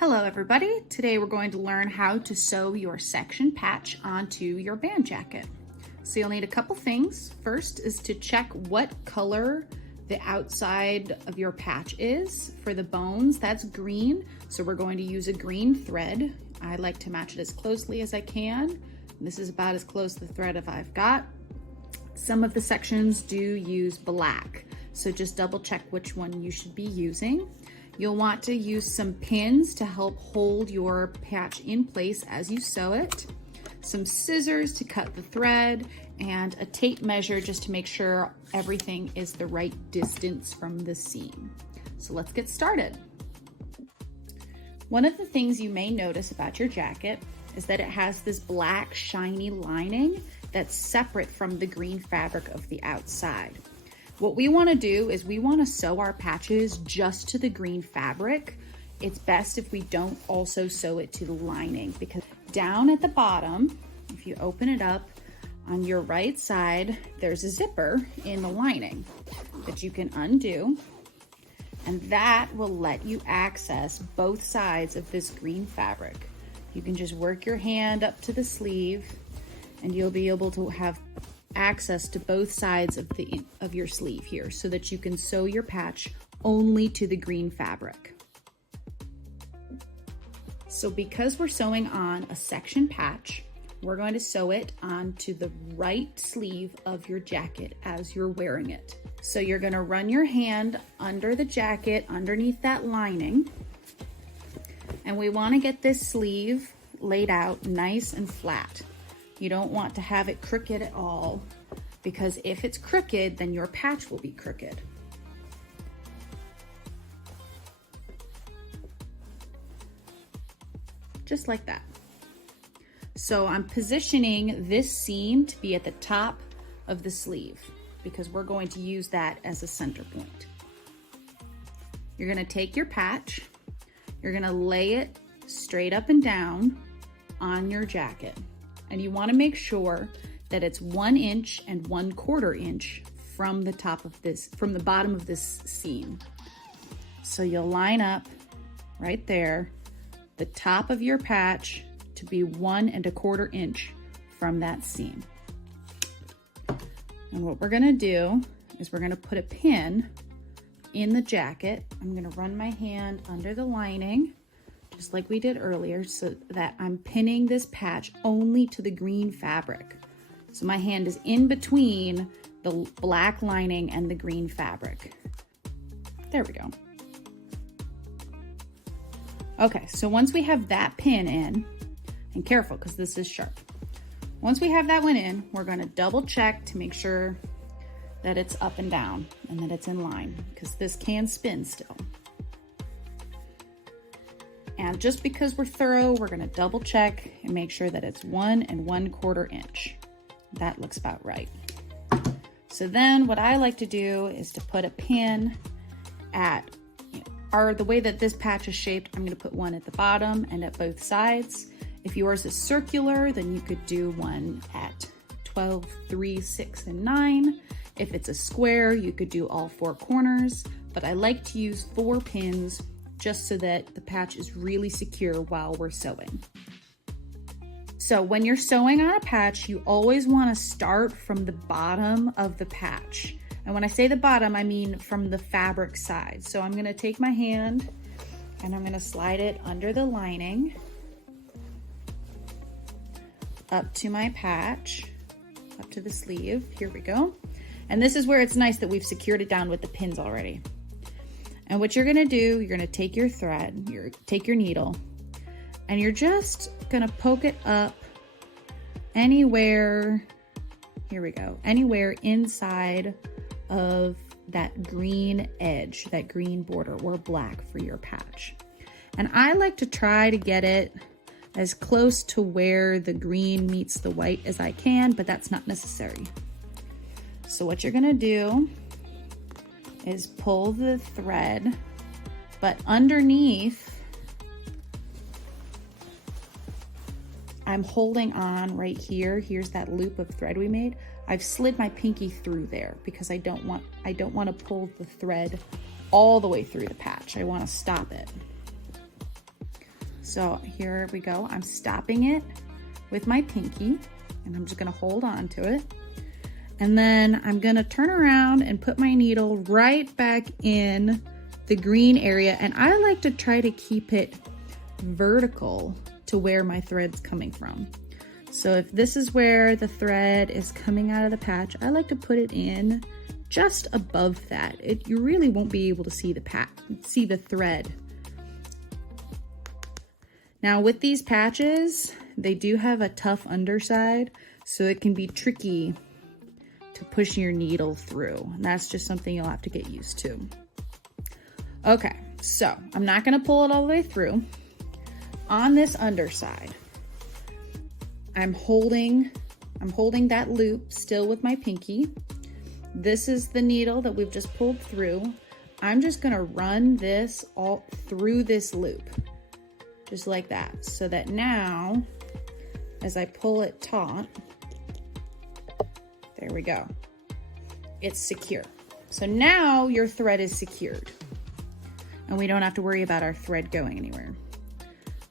Hello everybody, today we're going to learn how to sew your section patch onto your band jacket. So you'll need a couple things. First is to check what color the outside of your patch is. For the bones, that's green, so we're going to use a green thread. I like to match it as closely as I can. This is about as close to the thread as I've got. Some of the sections do use black, so just double check which one you should be using. You'll want to use some pins to help hold your patch in place as you sew it, some scissors to cut the thread, and a tape measure just to make sure everything is the right distance from the seam. So let's get started. One of the things you may notice about your jacket is that it has this black shiny lining that's separate from the green fabric of the outside. What we want to do is we want to sew our patches just to the green fabric. It's best if we don't also sew it to the lining, because down at the bottom, if you open it up on your right side, there's a zipper in the lining that you can undo, and that will let you access both sides of this green fabric. You can just work your hand up to the sleeve and you'll be able to have access to both sides of your sleeve here so that you can sew your patch only to the green fabric. So because we're sewing on a section patch, we're going to sew it onto the right sleeve of your jacket as you're wearing it. So you're going to run your hand under the jacket underneath that lining, and we want to get this sleeve laid out nice and flat. You don't want to have it crooked at all, because if it's crooked, then your patch will be crooked. Just like that. So I'm positioning this seam to be at the top of the sleeve because we're going to use that as a center point. You're going to take your patch, you're going to lay it straight up and down on your jacket. And you want to make sure that it's 1 inch and 1/4 inch from the top of this, from the bottom of this seam. So you'll line up right there, the top of your patch to be 1 1/4 inch from that seam. And what we're gonna do is we're gonna put a pin in the jacket. I'm gonna run my hand under the lining, just like we did earlier, so that I'm pinning this patch only to the green fabric. So my hand is in between the black lining and the green fabric. There we go. Okay, so once we have that pin in, and careful because this is sharp. Once we have that one in, we're gonna double check to make sure that it's up and down and that it's in line, because this can spin still. And just because we're thorough, we're gonna double check and make sure that it's 1 1/4 inch. That looks about right. So then what I like to do is to put a pin at, the way that this patch is shaped, I'm gonna put one at the bottom and at both sides. If yours is circular, then you could do one at 12, 3, 6, and 9. If it's a square, you could do all 4 corners, but I like to use 4 pins just so that the patch is really secure while we're sewing. So when you're sewing on a patch, you always want to start from the bottom of the patch. And when I say the bottom, I mean from the fabric side. So I'm going to take my hand and I'm going to slide it under the lining up to my patch, up to the sleeve. Here we go. And this is where it's nice that we've secured it down with the pins already. And what you're gonna do, you're gonna take your thread, take your needle, and you're just gonna poke it up anywhere, here we go, anywhere inside of that green edge, that green border or black for your patch. And I like to try to get it as close to where the green meets the white as I can, but that's not necessary. So what you're gonna do is pull the thread, but underneath, I'm holding on right here. Here's that loop of thread we made. I've slid my pinky through there because I don't want to pull the thread all the way through the patch. I want to stop it. So here we go. I'm stopping it with my pinky and I'm just gonna hold on to it. And then I'm gonna turn around and put my needle right back in the green area. And I like to try to keep it vertical to where my thread's coming from. So if this is where the thread is coming out of the patch, I like to put it in just above that. You really won't be able to see the thread. Now with these patches, they do have a tough underside, so it can be tricky to push your needle through. And that's just something you'll have to get used to. Okay, so I'm not gonna pull it all the way through. On this underside, I'm holding that loop still with my pinky. This is the needle that we've just pulled through. I'm just gonna run this all through this loop, just like that, so that now, as I pull it taut, there we go, it's secure. So now your thread is secured and we don't have to worry about our thread going anywhere.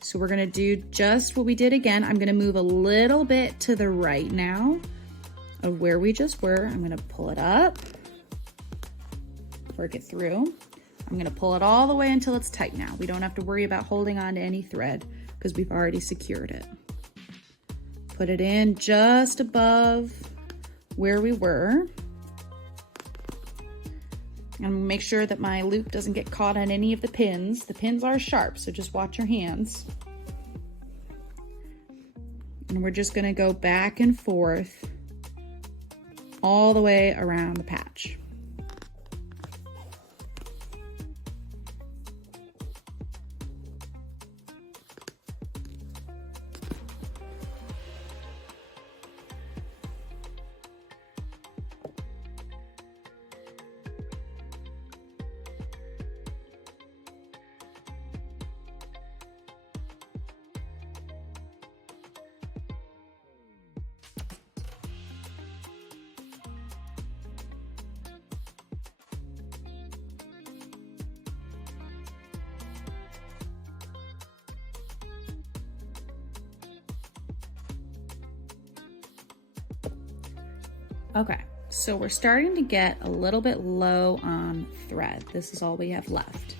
So we're gonna do just what we did again. I'm gonna move a little bit to the right now of where we just were. I'm gonna pull it up, work it through. I'm gonna pull it all the way until it's tight now. We don't have to worry about holding on to any thread because we've already secured it. Put it in just above where we were. And make sure that my loop doesn't get caught on any of the pins. The pins are sharp, so just watch your hands. And we're just gonna go back and forth all the way around the patch. Okay, so we're starting to get a little bit low on thread. This is all we have left.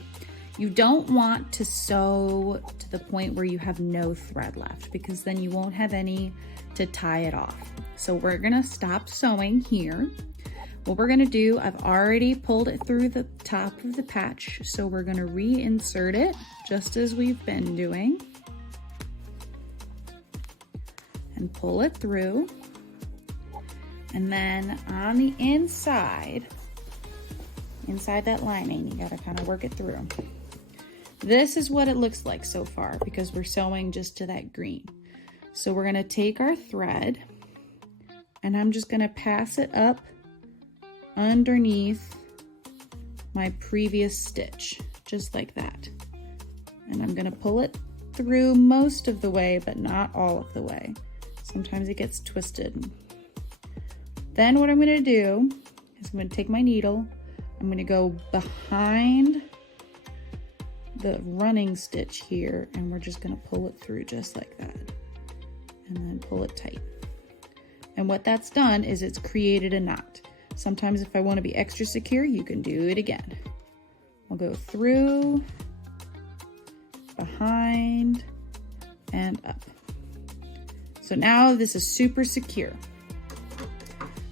You don't want to sew to the point where you have no thread left because then you won't have any to tie it off. So we're gonna stop sewing here. What we're gonna do, I've already pulled it through the top of the patch, so we're gonna reinsert it just as we've been doing and pull it through. And then on the inside that lining, you gotta kind of work it through. This is what it looks like so far because we're sewing just to that green. So we're gonna take our thread and I'm just gonna pass it up underneath my previous stitch, just like that. And I'm gonna pull it through most of the way, but not all of the way. Sometimes it gets twisted. Then what I'm gonna do is I'm gonna take my needle, I'm gonna go behind the running stitch here, and we're just gonna pull it through just like that. And then pull it tight. And what that's done is it's created a knot. Sometimes if I wanna be extra secure, you can do it again. I'll go through, behind, and up. So now this is super secure.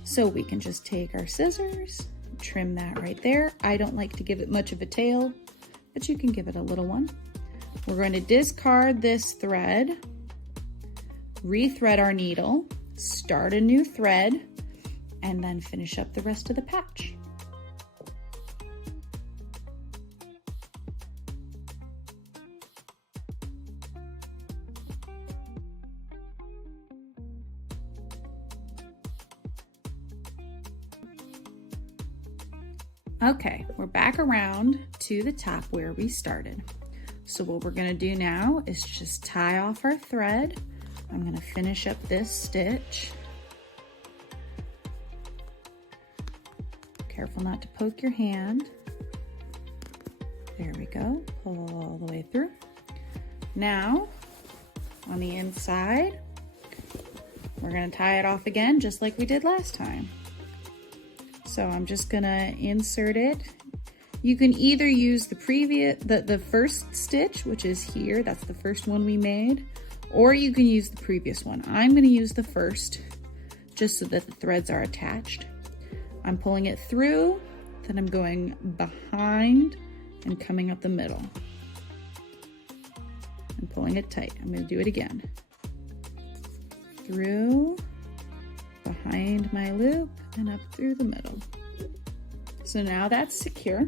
So we can just take our scissors, trim that right there. I don't like to give it much of a tail, but you can give it a little one. We're going to discard this thread, rethread our needle, start a new thread, and then finish up the rest of the patch. Okay, we're back around to the top where we started. So what we're gonna do now is just tie off our thread. I'm gonna finish up this stitch. Careful not to poke your hand. There we go, pull all the way through. Now, on the inside, we're gonna tie it off again, just like we did last time. So I'm just gonna insert it. You can either use the first stitch, which is here, that's the first one we made, or you can use the previous one. I'm gonna use the first, just so that the threads are attached. I'm pulling it through, then I'm going behind and coming up the middle. And pulling it tight. I'm gonna do it again. Through, behind my loop, and up through the middle. So now that's secure.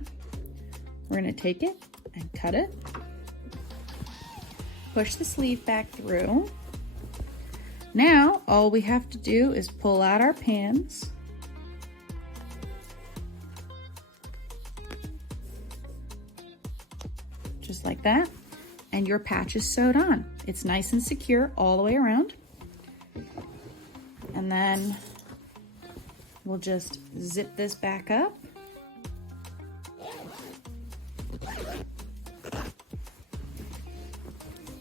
We're gonna take it and cut it. Push the sleeve back through. Now, all we have to do is pull out our pins. Just like that. And your patch is sewed on. It's nice and secure all the way around. And then we'll just zip this back up.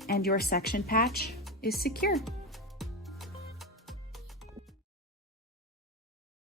And your section patch is secure.